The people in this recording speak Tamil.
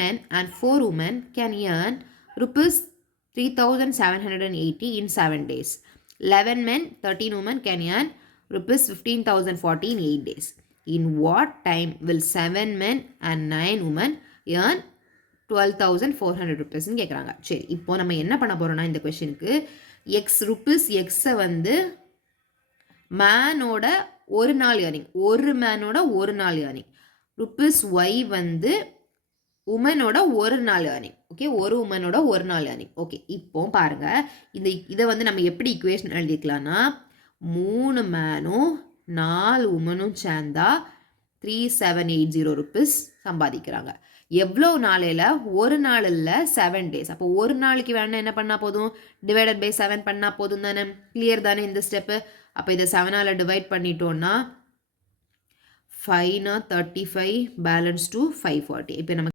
men and 4 women can earn rupees 3,780 in 7 days. 11 men, 13 women can earn rupees 15,040 in 8 days. In what time will 7 men and 9 women earn 12,400 rupees கேட்குறாங்க. சரி, இப்போ நம்ம என்ன பண்ண போகிறோம்னா இந்த கொஷனுக்கு எக்ஸ் ருப்பீஸ் எக்ஸை வந்து மேனோட ஒரு நாள் ஏர்னிங், ஒரு மேனோட ஒரு நாள் ஏர்னிங், ருப்பீஸ் ஒய் வந்து உமனோட ஒரு நாள் ஏர்னிங். ஓகே, ஒரு உமனோட ஒரு நாள் ஏர்னிங். ஓகே, இப்போ பாருங்க இதை வந்து நம்ம எப்படி இக்குவேஷன் எழுதிக்கலாம்னா 3 மேனும் 4 உமனும் சேர்ந்தா 3,780 ருப்பீஸ் சம்பாதிக்கிறாங்க. எவ்வளோ நாளையில்? ஒரு நாள் இல்லை, 7 days. அப்போ ஒரு நாளைக்கு வேணா என்ன பண்ணால் போதும்? டிவைடட் பை 7 பண்ணால் போதும் தானே? கிளியர் தானே இந்த ஸ்டெப்பு? அப்போ இதை 7ஆல் டிவைட் பண்ணிட்டோன்னா 5 35 பேலன்ஸ் டு 540. இப்போ நமக்கு